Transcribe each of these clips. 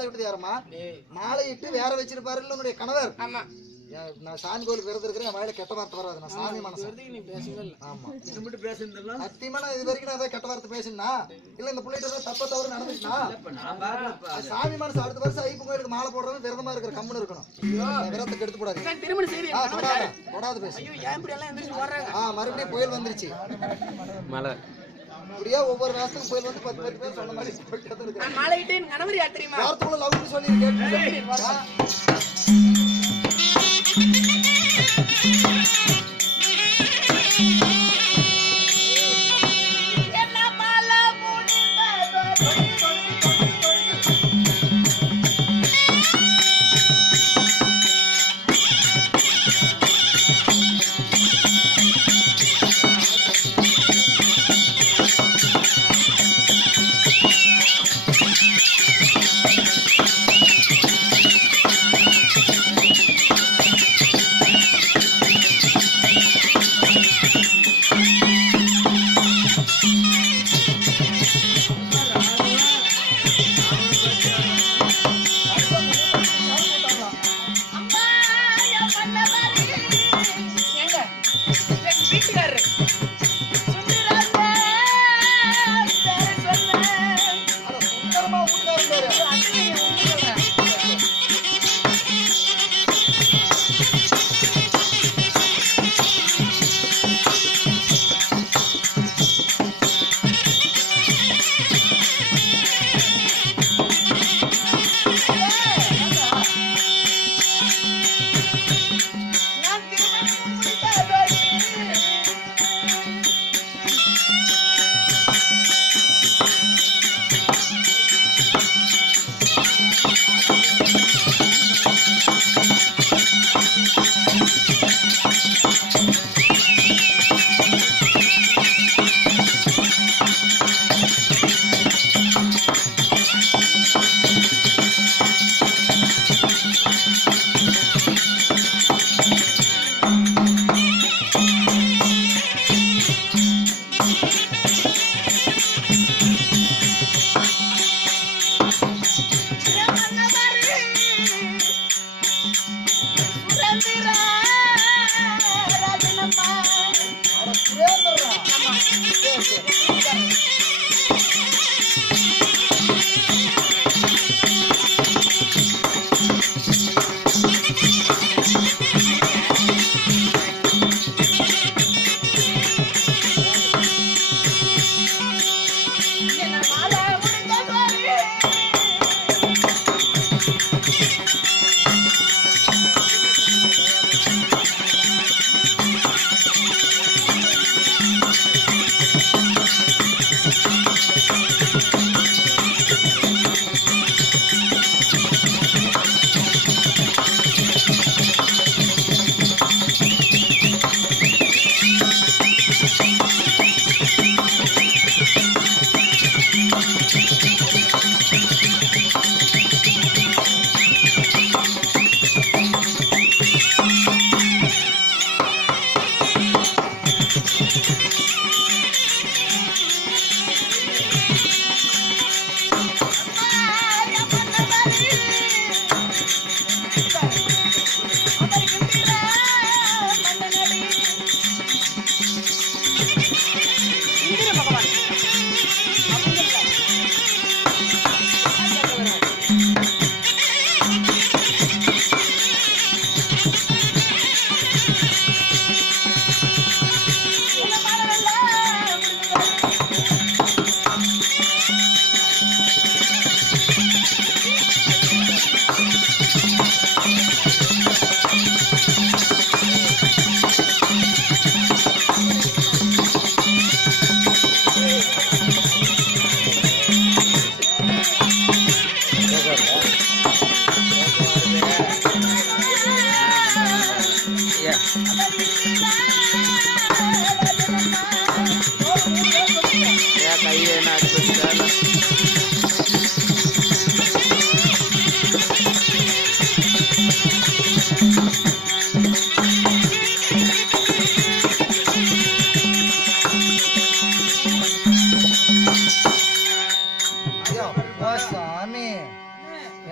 மாலை விட்டு யாரம்மா மாலை இட்டு வேற வச்சிருப்பாரு இல்ல உன்னுடைய கணவர் ஆமா நான் சாமி கோயிலுக்கு விரதம் இருக்கிறேன் என் வாயில கெட்ட வார்த்தை வராது நான் சாமி மனசு நீ பேசவே இல்ல ஆமா இது மட்டும் பேசுறதுல சத்தியமா நான் இது வரைக்கும் நான் ஏதாவது கெட்ட வார்த்தை பேசினா இல்ல இந்த பிள்ளைகிட்ட ஏதாவது தப்ப தவறு நடந்துச்சுன்னா நான் பாக்கலப்பா சாமி மனசு அடுத்த வருஷம் ஐப்பு கோயிலுக்கு மாலை போடுறவன் விரதமா இருக்கிற கம்முன்னு இருக்கணும் விரதத்தை கெடுத்து கூடாது திருமணம் செய்து தொடாது பேசு ஐயோ ஏன் இப்படி எல்லாம் எந்திரிச்சு வர்றாங்க மறுபடியும் புயல் வந்துருச்சு மழை இப்படியே ஒவ்வொரு மாசத்துக்கும் புயல் வந்து 10 பேர் சொன்ன மாதிரி போயிட்டு இருக்கு நான் மாலையிட்டு என் கணவர் யார் தெரியுமா வார்த்தைக்குள்ள லவ் சொல்லி கேட்டு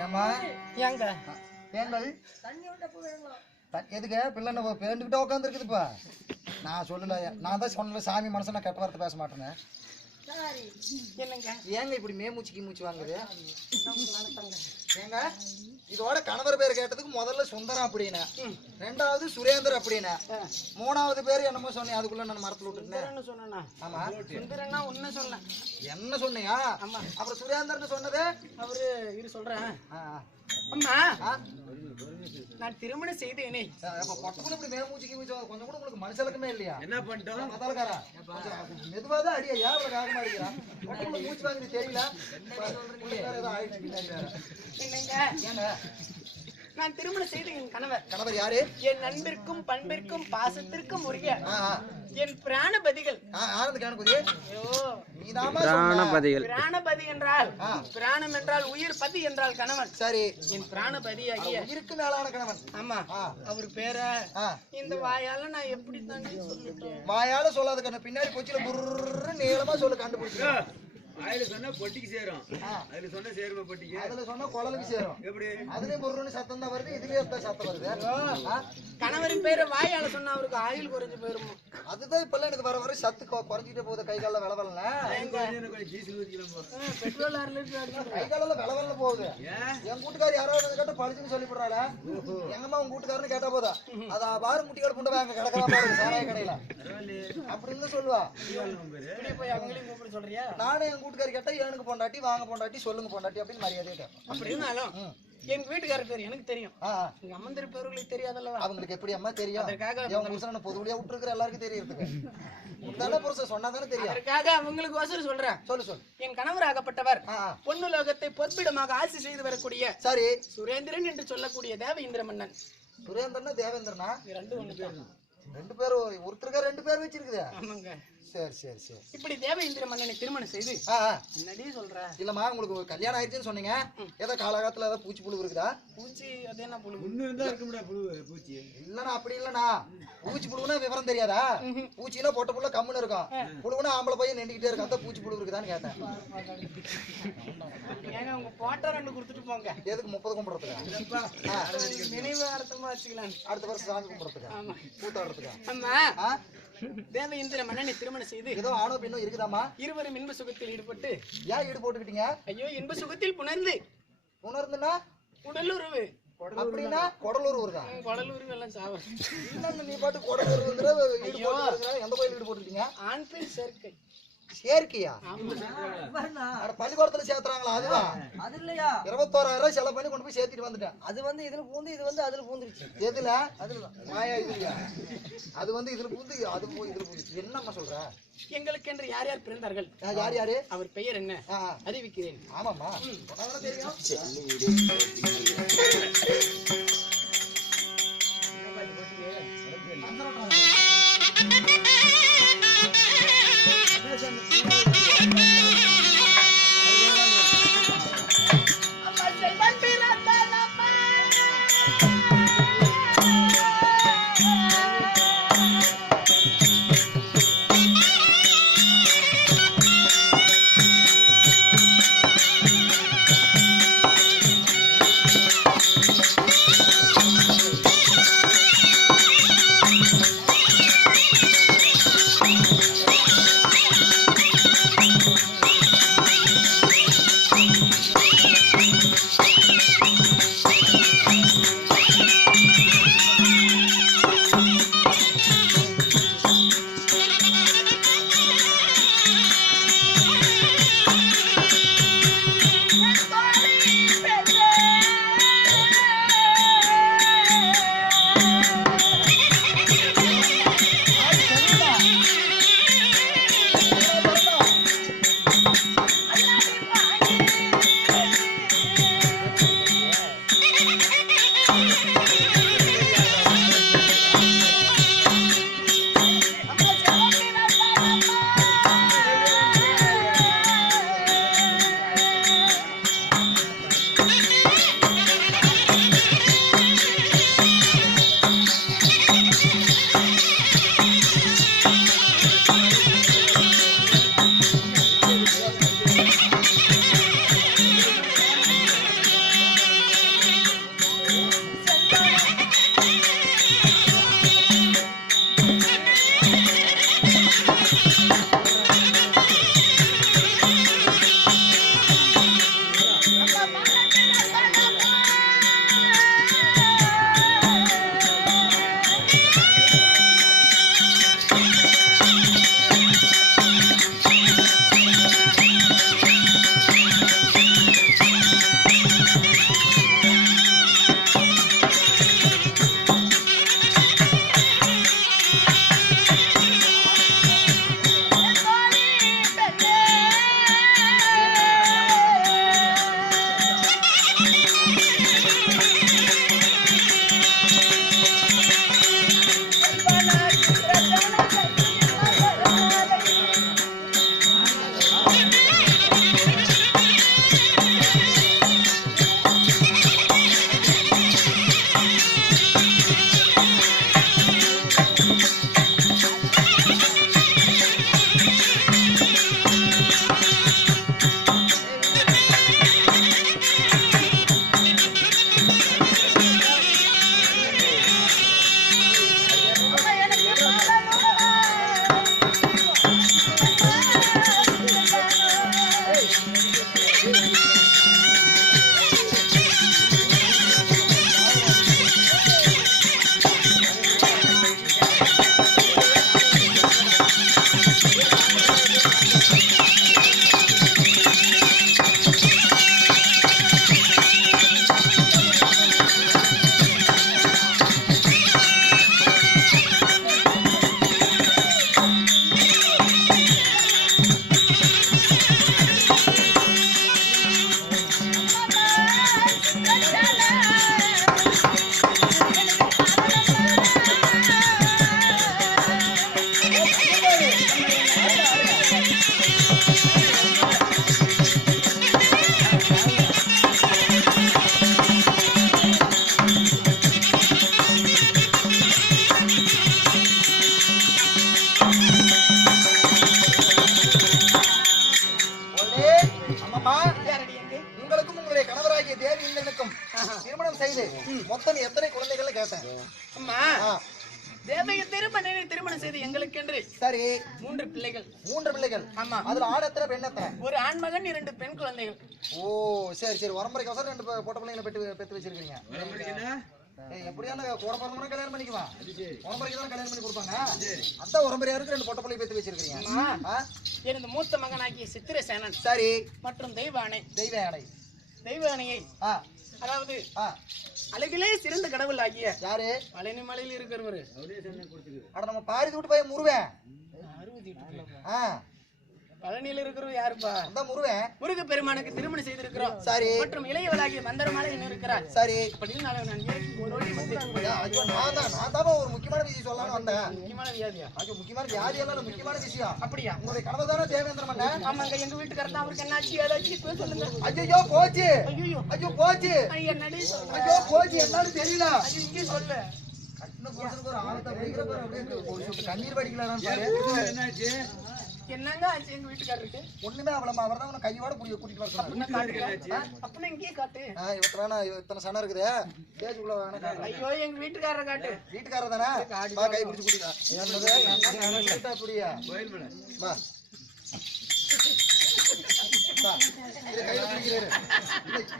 என்னம்மா ஏங்க ஏங்கள் எதுக்கு பிள்ளை பேண்டுக்கிட்ட உட்காந்துருக்குதுப்பா நான் சொல்லல நான் தான் சொன்னல சாமி மனசை நான் கெட்ட வார்த்தை பேச மாட்டேன்னு என்னங்க ஏங்க இப்படி மேமூச்சிக்கு மூச்சு வாங்குது ஏங்க இதோட கணவர் பேர் கேட்டதுக்கு முதல்ல சுந்தரம் அப்படின்னு ரெண்டாவது சுரேந்தர் அப்படின்னு மூணாவது பேர் என்னமோ சொன்னேன் அதுக்குள்ள நான் மரத்துல விட்டுட்டேன் சொன்னா ஆமா சுந்தரன்னா உன்ன சொன்னேன் என்ன சொன்னியா ஆமா அப்புறம் சுரேந்தர்னு சொன்னது அவரு இரு சொல்றேன் அம்மா நான் திருமணம் செய்தேனே பொட்டக்குள்ள இப்படி மேமூச்சிக்கு மூச்சு கொஞ்சம் கூட உங்களுக்கு மனுஷலுக்குமே இல்லையா என்ன பண்ணிட்டோம் மதாலக்காரா மெதுவாதான் அடியா ஏன் இவ்வளவு வேகமா அடிக்கிறான் பொட்டக்குள்ள மூச்சு வாங்குது தெரியல ஏதோ ஆயிடுச்சு பின்னாடி வேற என்னங்க ஏங்க நான் திருமணம் செய்த என் கணவர் யாரு என் அன்பிற்கும் பண்பிற்கும் பாசத்திற்கும் உரிய என் பிராணபதிகள் ஆனந்த் கணபதி ஐயோ நீதாமா பிராணபதி என்றால் பிராணம் என்றால் உயிர் பதி என்றால் கணவன் சரி என் பிராணபதி ஆகிய உயிருக்கு மேலான கணவன் ஆமா அவர் பேர இந்த வாயால நான் எப்படி தாண்டி சொல்லிட்டேன் வாயால சொல்லாத கண்ணு பின்னாடி கொச்சில புர்ரு நீளமா சொல்லு கண்டுபிடிச்சிடும் அதுல சொன்னா பொட்டிக்கு சேரும் அதுல சொன்னா சேருமா பொட்டிக்கு அதுல சொன்னா குழலுக்கு சேரும் எப்படி அதுலயும் பொருள்னு சத்தம் தான் வருது இதுலயே சத்தம் வருது கணவரின் பேரை வாயால சொன்னா அவருக்கு ஆயுள் குறைஞ்சு போயிருமோ அதுதான் இப்ப எனக்கு வர வர சத்து குறைஞ்சிட்டே போகுது கை கால விளவல பெட்ரோல் கை கால விளவல போகுது என் கூட்டுக்காரி யாராவது கேட்ட பழிச்சுன்னு சொல்லி போடுறாள எங்கம்மா உங்க கூட்டுக்காரன்னு கேட்டா போதா அத பாரு முட்டிக்காடு புண்டு வாங்க கிடக்கலாம் பாரு சாராய கடையில அப்படின்னு சொல்லுவா போய் அவங்களையும் கூப்பிட சொல்றியா நானும் என் கூட்டுக்காரி கேட்டா எனக்கு பொண்டாட்டி வாங்க பொண்டாட்டி சொல்லுங்க பொண்டாட்டி அப்படின்னு மரியாதை கேட்டேன் அப்படி இருந்தாலும் என் வீட்டுக்காரர் பேர் எனக்கு தெரியும் எங்க அம்மந்திருப்பவர்களுக்கு தெரியாதல்லவா அவங்களுக்கு எப்படி அம்மா தெரியும் அதற்காக இவங்க புருஷனை பொதுவழியா விட்டுருக்கிற எல்லாருக்கும் தெரியறதுக்கு தானே புருஷன் சொன்னா தானே தெரியும் அதற்காக அவங்களுக்கு வசூல் சொல்றேன் சொல்லு என் கணவர் ஆகப்பட்டவர் பொன்னு லோகத்தை பொற்பிடமாக ஆட்சி செய்து வரக்கூடிய சரி சுரேந்திரன் என்று சொல்லக்கூடிய தேவேந்திர மன்னன் சுரேந்திரனா தேவேந்திரனா ரெண்டு ஒண்ணு ரெண்டு பேர் ஒருத்தருக்கா ரெண்டு பேர் வச்சிருக்குது ஆமாங்க சரி சரி சரி இப்படி தேவேந்திர மன்னனை திருமணம் செய்து என்னடி சொல்ற இல்லம்மா உங்களுக்கு ஒரு கல்யாணம் ஆயிடுச்சுன்னு சொன்னீங்க ஏதோ காலகாலத்துல ஏதாவது பூச்சி புழு இருக்குதா பூச்சி அது என்ன புழு இன்னும் இருக்க முடியாது பூச்சி இல்லண்ணா அப்படி இல்லண்ணா பூச்சி புழுவுனா விவரம் தெரியாதா பூச்சினா பொட்ட புள்ள கம்முன்னு இருக்கும் புழுவுனா ஆம்பளை பையன் நின்றுகிட்டே இருக்கும் அந்த பூச்சி புழு இருக்குதான்னு கேட்டேன் ஏங்க உங்க போட்டோ ரெண்டு கொடுத்துட்டு போங்க எதுக்கு 30 கும்பிடுறதுக்கு நினைவு அர்த்தமா வச்சுக்கலாம் அடுத்த வருஷம் சாமி கும்பிடுறதுக்கு கூட்டாடுறதுக்கு ஆமா தேவேந்திர மன்னனை திருமணம் செய்து ஏதோ ஆணோ பெண்ணோ இருக்குதாமா இருவரும் இன்ப சுகத்தில் ஈடுபட்டு ஏன் ஈடு போட்டுக்கிட்டீங்க ஐயோ இன்ப சுகத்தில் புணர்ந்து உணர்ந்துன்னா உடலுறவு அப்படின்னா குடலூர் தான் குடலுறவு எல்லாம் சாவம் இல்ல நீ பாட்டு குடலூர் ஈடு போட்டு எந்த கோயில் ஈடு போட்டுருக்கீங்க ஆண் பெண் சேர்க்கை சேர்க்கையா பள்ளிக்கூடத்துல சேர்த்துறாங்களா அதுவா அது இல்லையா 21000 செலவு பண்ணி கொண்டு போய் சேர்த்துட்டு வந்துட்டேன் அது வந்து இதுல பூந்து இது வந்து அதுல பூந்துருச்சு எதுல அதுல மாயா இதுலயா அது வந்து இதுல பூந்து அது போய் இதுல பூந்து என்னம்மா சொல்ற எங்களுக்கு என்று யார் யார் பிறந்தார்கள் யார் யாரு அவர் பெயர் என்ன அறிவிக்கிறேன் ஆமாம்மா தெரியும் திருமணம் செய்து மொத்தம் எத்தனை குழந்தைகள் கேட்டேன். அம்மா தேவகி திருமணம் செய்து எங்களுக்கு என்று சரி 3 பிள்ளைகள். 3 பிள்ளைகள். ஆமா. அதுல ஆண் எத்தனை பெண் எத்தனை? ஒரு ஆண் மகன் 2 பெண் குழந்தைகள். ஓ சரி சரி. வரம்பரைக்கு அவசரம் 2 பொட்ட பிள்ளைங்களை பெத்து வச்சிருக்கீங்க. எப்படியான உடம்பரை கல்யாணம் பண்ணிக்குவான் உடம்பரைக்கு தான் கல்யாணம் பண்ணி கொடுப்பாங்க. அதான் உடம்பரையாருக்கு 2 பொட்ட பிள்ளை பெத்து வச்சிருக்கீங்க. எனது மூத்த மகனாகிய சித்திரசேனன் சரி மற்றும் தெய்வானையை அதாவது அழகிலே சிறந்த கடவுள் ஆகிய யாரு பழனி மலையில் இருக்கிறவரு நம்ம பாரி விட்டு போய் முருவேன் பழனியில இருக்கிறவர் யாருப்பா? முருக பெருமானுக்கு திருமணம் செய்திருக்கிறோம். சரி. மற்றும் இளையவளாகிய மந்தரமாலை இருக்கிறார். சரி. ஒரு முக்கியமான விஷயம் சொல்லலாம்னு வந்தேன். முக்கியமான வியாதியா? முக்கியமான வியாதி எல்லாம் முக்கியமான விஷயம். அப்படியா? உங்களுடைய கனவு தானே தேவேந்திர மன்னன்? ஆமாங்க, எங்க வீட்டுக்காரர் தான். அவருக்கு என்னாச்சு ஏதாச்சும் சொல்லுங்க. ஐயோ போச்சு. ஐயோ போச்சு. ஐயோ போச்சு. என்னன்னு தெரியல. இங்கே சொல்லு. கண்ணீர் வடிக்கலாம். என்னங்க ஆச்சு எங்க வீட்டுக்காரருக்கு? ஒண்ணுமே அவளமா அவர் தான் கையோட கூட்டிட்டு வர சொன்னாரு. அப்பனா இங்கே காட்டு. இத்தனை சனம் இருக்குது. பேஜுக்குள்ள வேணா. ஐயோ எங்க வீட்டுக்காரரை காட்டு. வீட்டுக்காரர் தானே? வா கை பிடிச்சு கூட்டிடா. என்னது அப்படியா? வா இத கையில பிடிக்கிறாரு.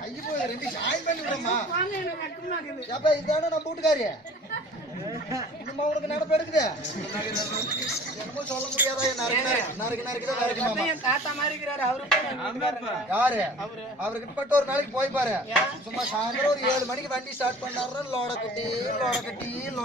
கை போய் 2 ஜாயின் பண்ணி விடுறமா. ஏப்பா இதானே நம்ம வீட்டுக்காரி. இன்னும் உனக்கு நடப்பு எடுக்குது. என்னமோ சொல்ல முடியாதா? என் தாத்தா மாதிரி இருக்கிறாரு. யாரு? அவருக்கு பட்டு ஒரு நாளைக்கு போய் பாரு. சும்மா சாயந்தரம் ஒரு 7 மணிக்கு வண்டி ஸ்டார்ட் பண்ணாரு. லோட கட்டின்னு